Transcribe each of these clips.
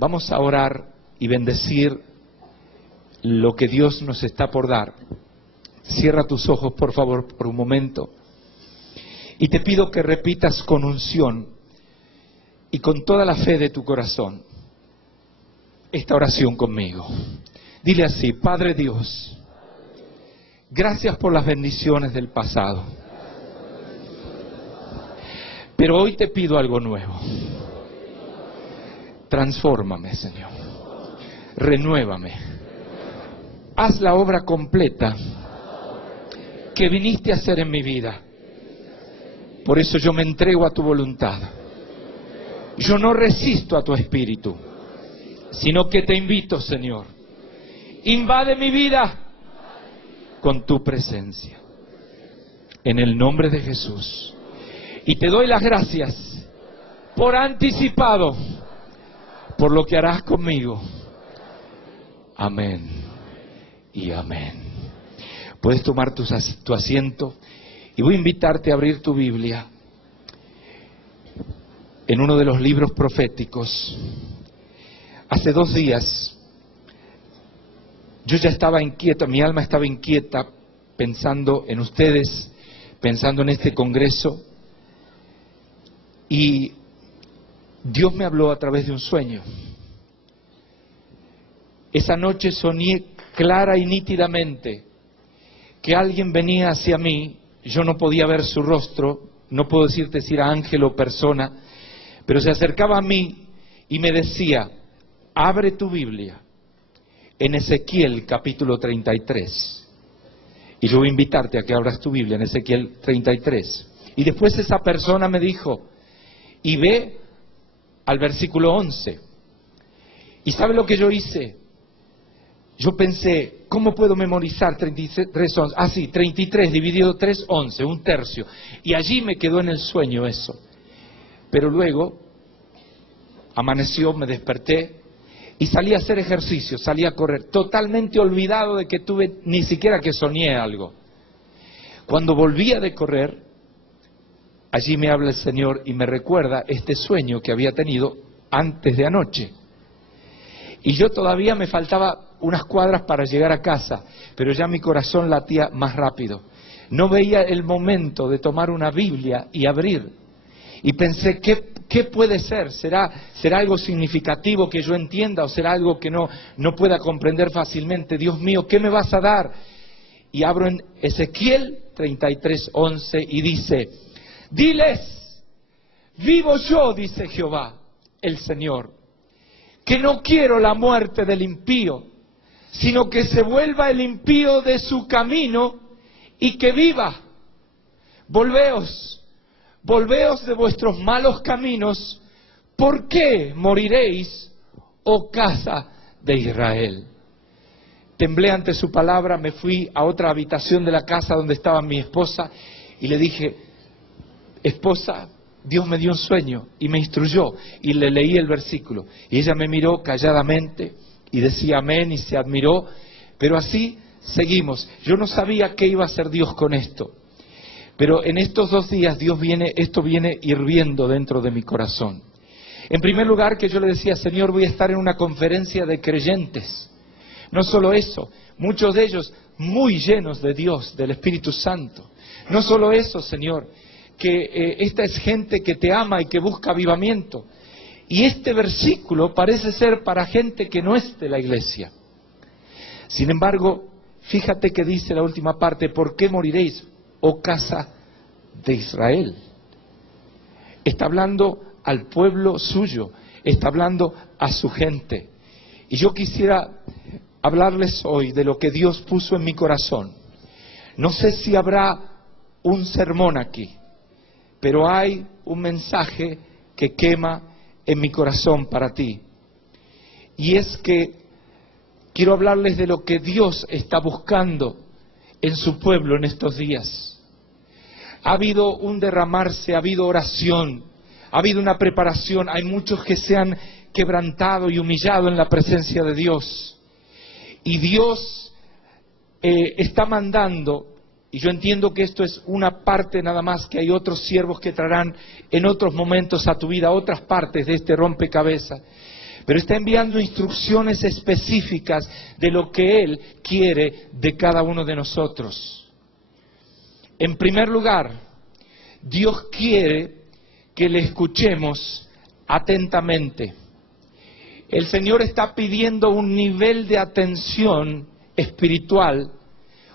Vamos a orar y bendecir lo que Dios nos está por dar. Cierra tus ojos, por favor, por un momento. Y te pido que repitas con unción y con toda la fe de tu corazón esta oración conmigo. Dile así: Padre Dios, gracias por las bendiciones del pasado. Pero hoy te pido algo nuevo. Transfórmame, Señor. Renuévame. Haz la obra completa que viniste a hacer en mi vida. Por eso yo me entrego a tu voluntad. Yo no resisto a tu espíritu, sino que te invito, Señor. Invade mi vida con tu presencia. En el nombre de Jesús. Y te doy las gracias por anticipado, por lo que harás conmigo. Amén y amén. Puedes tomar tu asiento y voy a invitarte a abrir tu Biblia en uno de los libros proféticos. Hace 2 días yo ya estaba inquieto, mi alma estaba inquieta pensando en ustedes, pensando en este congreso, y Dios me habló a través de un sueño. Esa noche soñé clara y nítidamente que alguien venía hacia mí. Yo no podía ver su rostro, no puedo decirte si era ángel o persona, pero se acercaba a mí y me decía: abre tu Biblia en Ezequiel capítulo 33. Y yo voy a invitarte a que abras tu Biblia en Ezequiel 33. Y después esa persona me dijo: y ve al versículo 11. ¿Y sabe lo que yo hice? Yo pensé, ¿cómo puedo memorizar 33, 11? Ah, sí, 33 dividido 3, 11, un tercio. Y allí me quedó en el sueño eso. Pero luego, amaneció, me desperté y salí a hacer ejercicio, salí a correr, totalmente olvidado de que tuve, ni siquiera que soñé algo. Cuando volvía de correr, allí me habla el Señor y me recuerda este sueño que había tenido antes de anoche. Y yo todavía me faltaba unas cuadras para llegar a casa, pero ya mi corazón latía más rápido. No veía el momento de tomar una Biblia y abrir. Y pensé, ¿qué puede ser? ¿Será algo significativo que yo entienda o será algo que no pueda comprender fácilmente? Dios mío, ¿qué me vas a dar? Y abro en Ezequiel 33, 11 y dice: diles, vivo yo, dice Jehová, el Señor, que no quiero la muerte del impío, sino que se vuelva el impío de su camino y que viva. Volveos de vuestros malos caminos. ¿Por qué moriréis, oh casa de Israel? Temblé ante su palabra, me fui a otra habitación de la casa donde estaba mi esposa y le dije: esposa, Dios me dio un sueño y me instruyó, y le leí el versículo. Y ella me miró calladamente y decía amén y se admiró, pero así seguimos. Yo no sabía qué iba a hacer Dios con esto, pero en estos 2 días esto viene hirviendo dentro de mi corazón. En primer lugar, que yo le decía: Señor, voy a estar en una conferencia de creyentes. No solo eso, muchos de ellos muy llenos de Dios, del Espíritu Santo. No solo eso, Señor, que esta es gente que te ama y que busca avivamiento. Y este versículo parece ser para gente que no es de la iglesia. Sin embargo, fíjate que dice la última parte: ¿por qué moriréis, oh casa de Israel? Está hablando al pueblo suyo, está hablando a su gente. Y yo quisiera hablarles hoy de lo que Dios puso en mi corazón. No sé si habrá un sermón aquí, pero hay un mensaje que quema en mi corazón para ti. Y es que quiero hablarles de lo que Dios está buscando en su pueblo en estos días. Ha habido un derramarse, ha habido oración, ha habido una preparación. Hay muchos que se han quebrantado y humillado en la presencia de Dios. Y Dios está mandando, y yo entiendo que esto es una parte nada más, que hay otros siervos que traerán en otros momentos a tu vida otras partes de este rompecabezas. pero está enviando instrucciones específicas de lo que Él quiere de cada uno de nosotros. En primer lugar, Dios quiere que le escuchemos atentamente. El Señor está pidiendo un nivel de atención espiritual,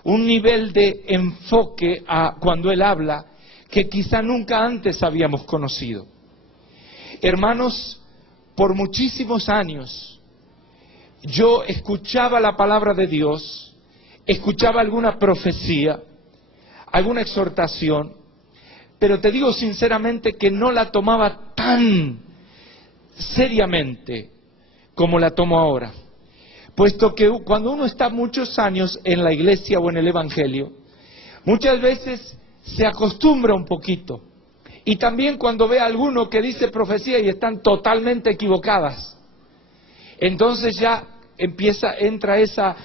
un nivel de enfoque cuando Él habla, que quizá nunca antes habíamos conocido. Hermanos, por muchísimos años yo escuchaba la palabra de Dios, escuchaba alguna profecía, alguna exhortación, pero te digo sinceramente que no la tomaba tan seriamente como la tomo ahora. Puesto que cuando uno está muchos años en la iglesia o en el evangelio, muchas veces se acostumbra un poquito. Y también cuando ve a alguno que dice profecía y están totalmente equivocadas, entonces ya entra esa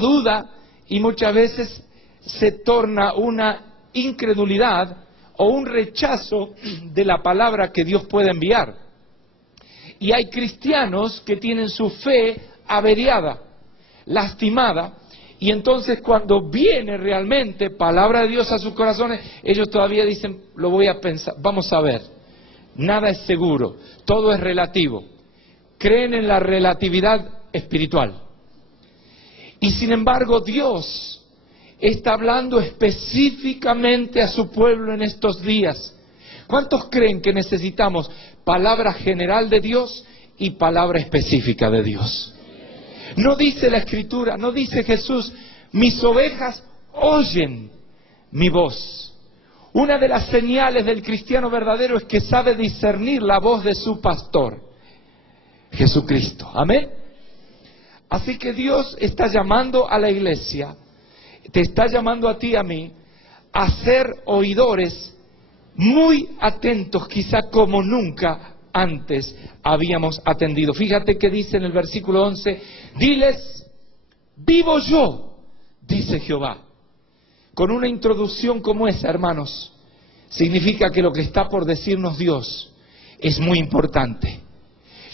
duda y muchas veces se torna una incredulidad o un rechazo de la palabra que Dios puede enviar. Y hay cristianos que tienen su fe averiada, lastimada, y entonces cuando viene realmente palabra de Dios a sus corazones, ellos todavía dicen, lo voy a pensar, vamos a ver. Nada es seguro, todo es relativo. Creen en la relatividad espiritual. Y sin embargo Dios está hablando específicamente a su pueblo en estos días. ¿Cuántos creen que necesitamos palabra general de Dios y palabra específica de Dios? No dice la Escritura, no dice Jesús, mis ovejas oyen mi voz. Una de las señales del cristiano verdadero es que sabe discernir la voz de su pastor, Jesucristo. Amén. Así que Dios está llamando a la iglesia, te está llamando a ti y a mí, a ser oidores muy atentos, quizá como nunca antes habíamos atendido. Fíjate que dice en el versículo 11, diles, vivo yo, dice Jehová. Con una introducción como esa, hermanos, significa que lo que está por decirnos Dios es muy importante.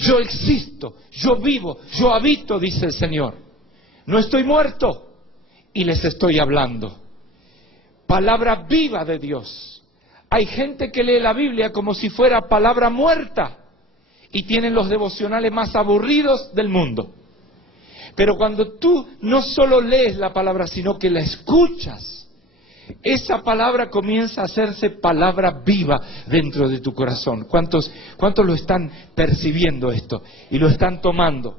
Yo existo, yo vivo, yo habito, dice el Señor. No estoy muerto y les estoy hablando. Palabra viva de Dios. Hay gente que lee la Biblia como si fuera palabra muerta y tienen los devocionales más aburridos del mundo. Pero cuando tú no solo lees la palabra, sino que la escuchas, esa palabra comienza a hacerse palabra viva dentro de tu corazón. ¿Cuántos lo están percibiendo esto y lo están tomando?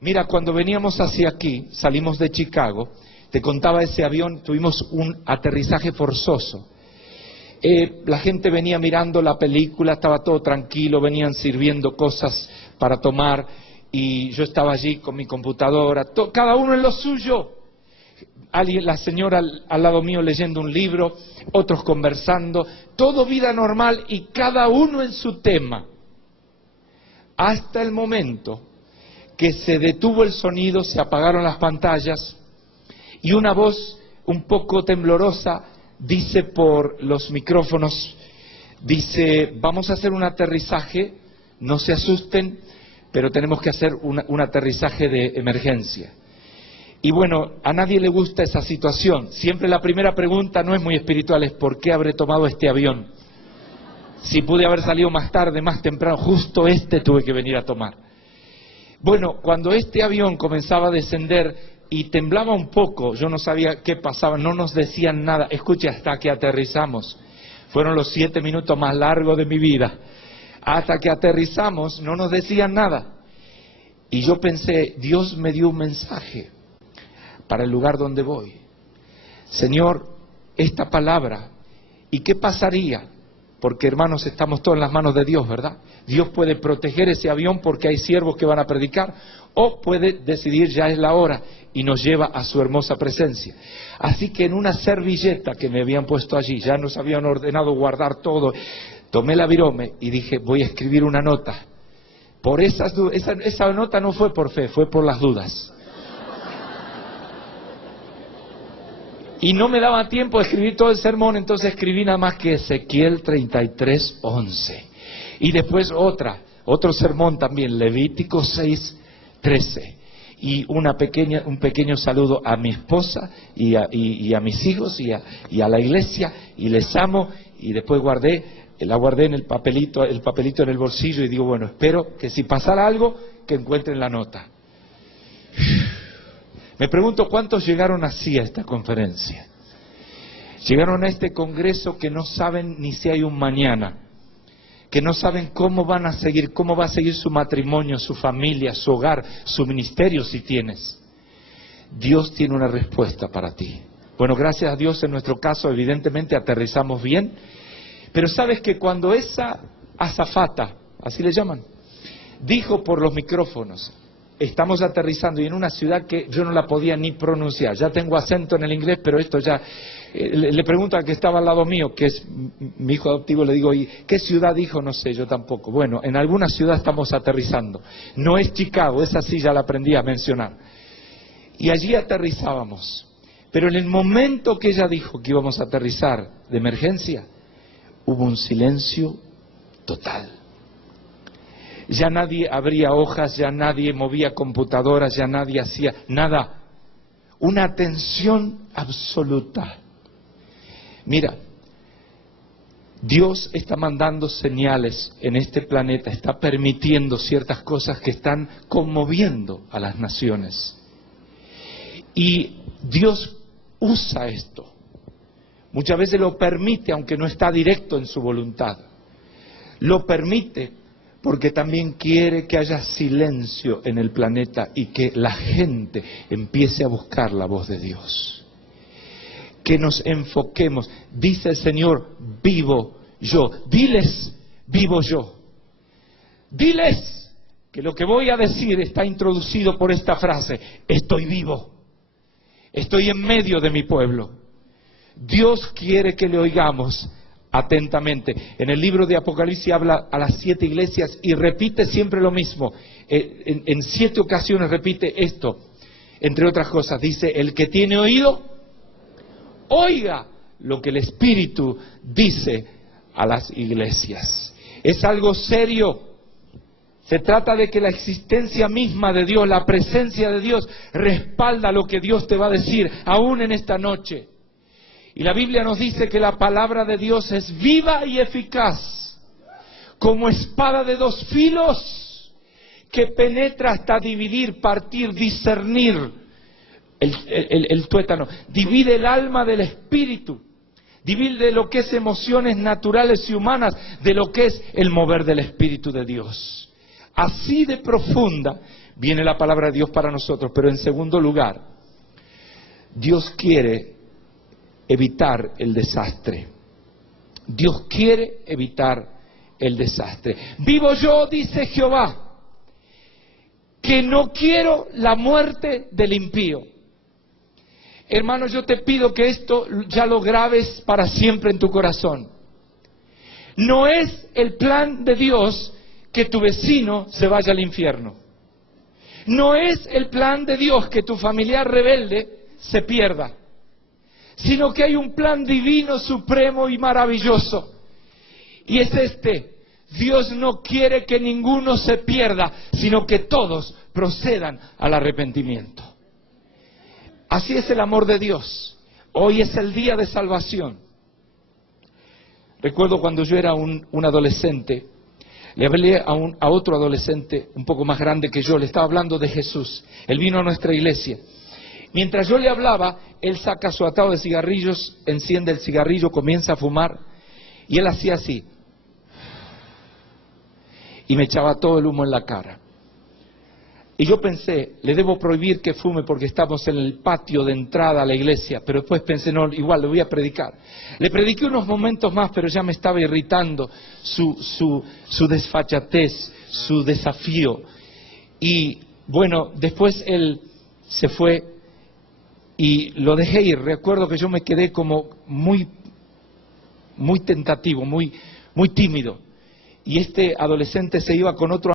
Mira, cuando veníamos hacia aquí, salimos de Chicago, te contaba ese avión, tuvimos un aterrizaje forzoso. La gente venía mirando la película, estaba todo tranquilo, venían sirviendo cosas para tomar y yo estaba allí con mi computadora, cada uno en lo suyo. La señora al lado mío leyendo un libro, otros conversando, todo vida normal y cada uno en su tema. Hasta el momento que se detuvo el sonido, se apagaron las pantallas y una voz un poco temblorosa dice por los micrófonos, dice, vamos a hacer un aterrizaje, no se asusten, pero tenemos que hacer un aterrizaje de emergencia. Y bueno, a nadie le gusta esa situación. Siempre la primera pregunta no es muy espiritual, es ¿por qué habré tomado este avión? Si pude haber salido más tarde, más temprano, justo tuve que venir a tomar. Bueno, cuando este avión comenzaba a descender y temblaba un poco, yo no sabía qué pasaba, no nos decían nada. Escuche, hasta que aterrizamos, fueron los 7 minutos más largos de mi vida. Hasta que aterrizamos, no nos decían nada. Y yo pensé, Dios me dio un mensaje para el lugar donde voy. Señor, esta palabra, ¿y qué pasaría? Porque hermanos, estamos todos en las manos de Dios, ¿verdad? Dios puede proteger ese avión porque hay siervos que van a predicar, o puede decidir ya es la hora y nos lleva a su hermosa presencia. Así que en una servilleta que me habían puesto allí, ya nos habían ordenado guardar todo, tomé la virome y dije, voy a escribir una nota. Por esa nota no fue por fe, fue por las dudas. Y no me daba tiempo de escribir todo el sermón, entonces escribí nada más que Ezequiel 33:11. Y después otra, Otro sermón también, Levítico 6:13. Y un pequeño saludo a mi esposa y a mis hijos y a la iglesia, y les amo. Y después la guardé en el papelito en el bolsillo, y digo, bueno, espero que si pasara algo, que encuentren la nota. Me pregunto cuántos llegaron así a esta conferencia. Llegaron a este congreso que no saben ni si hay un mañana, que no saben cómo van a seguir, cómo va a seguir su matrimonio, su familia, su hogar, su ministerio si tienes. Dios tiene una respuesta para ti. Bueno, gracias a Dios en nuestro caso evidentemente aterrizamos bien, pero sabes que cuando esa azafata, así le llaman, dijo por los micrófonos, estamos aterrizando, y en una ciudad que yo no la podía ni pronunciar, ya tengo acento en el inglés, pero esto ya... Le pregunto al que estaba al lado mío, que es mi hijo adoptivo, le digo, ¿y qué ciudad dijo? No sé, yo tampoco. Bueno, en alguna ciudad estamos aterrizando. No es Chicago, esa sí ya la aprendí a mencionar. Y allí aterrizábamos. Pero en el momento que ella dijo que íbamos a aterrizar de emergencia, hubo un silencio total. Ya nadie abría hojas, ya nadie movía computadoras, ya nadie hacía nada. Una atención absoluta. Mira, Dios está mandando señales en este planeta, está permitiendo ciertas cosas que están conmoviendo a las naciones. Y Dios usa esto. Muchas veces lo permite, aunque no está directo en su voluntad. Lo permite porque también quiere que haya silencio en el planeta y que la gente empiece a buscar la voz de Dios. Que nos enfoquemos. Dice el Señor, vivo yo. Diles, vivo yo. Diles que lo que voy a decir está introducido por esta frase: estoy vivo. Estoy en medio de mi pueblo. Dios quiere que le oigamos atentamente. En el libro de Apocalipsis habla a las 7 iglesias y repite siempre lo mismo. En 7 ocasiones repite esto. Entre otras cosas, dice, el que tiene oído, oiga lo que el Espíritu dice a las iglesias. Es algo serio. Se trata de que la existencia misma de Dios, la presencia de Dios, respalda lo que Dios te va a decir, aún en esta noche. Y la Biblia nos dice que la palabra de Dios es viva y eficaz, como espada de 2 filos, que penetra hasta dividir, partir, discernir el tuétano, divide el alma del espíritu, divide lo que es emociones naturales y humanas de lo que es el mover del Espíritu de Dios. Así de profunda viene la palabra de Dios para nosotros. Pero en segundo lugar, Dios quiere evitar el desastre. Dios quiere evitar el desastre. Vivo yo, dice Jehová, que no quiero la muerte del impío. Hermano, yo te pido que esto ya lo grabes para siempre en tu corazón. No es el plan de Dios que tu vecino se vaya al infierno. No es el plan de Dios que tu familiar rebelde se pierda. Sino que hay un plan divino, supremo y maravilloso. Y es este: Dios no quiere que ninguno se pierda, sino que todos procedan al arrepentimiento. Así es el amor de Dios. Hoy es el día de salvación. Recuerdo cuando yo era un adolescente, le hablé a otro adolescente un poco más grande que yo, le estaba hablando de Jesús. Él vino a nuestra iglesia. Mientras yo le hablaba, él saca su atado de cigarrillos, enciende el cigarrillo, comienza a fumar, y él hacía así. Y me echaba todo el humo en la cara. Y yo pensé, le debo prohibir que fume porque estamos en el patio de entrada a la iglesia. Pero después pensé, no, igual le voy a predicar. Le prediqué unos momentos más, pero ya me estaba irritando su desfachatez, su desafío. Y bueno, después él se fue y lo dejé ir. Recuerdo que yo me quedé como muy tentativo, muy tímido. Y este adolescente se iba con otro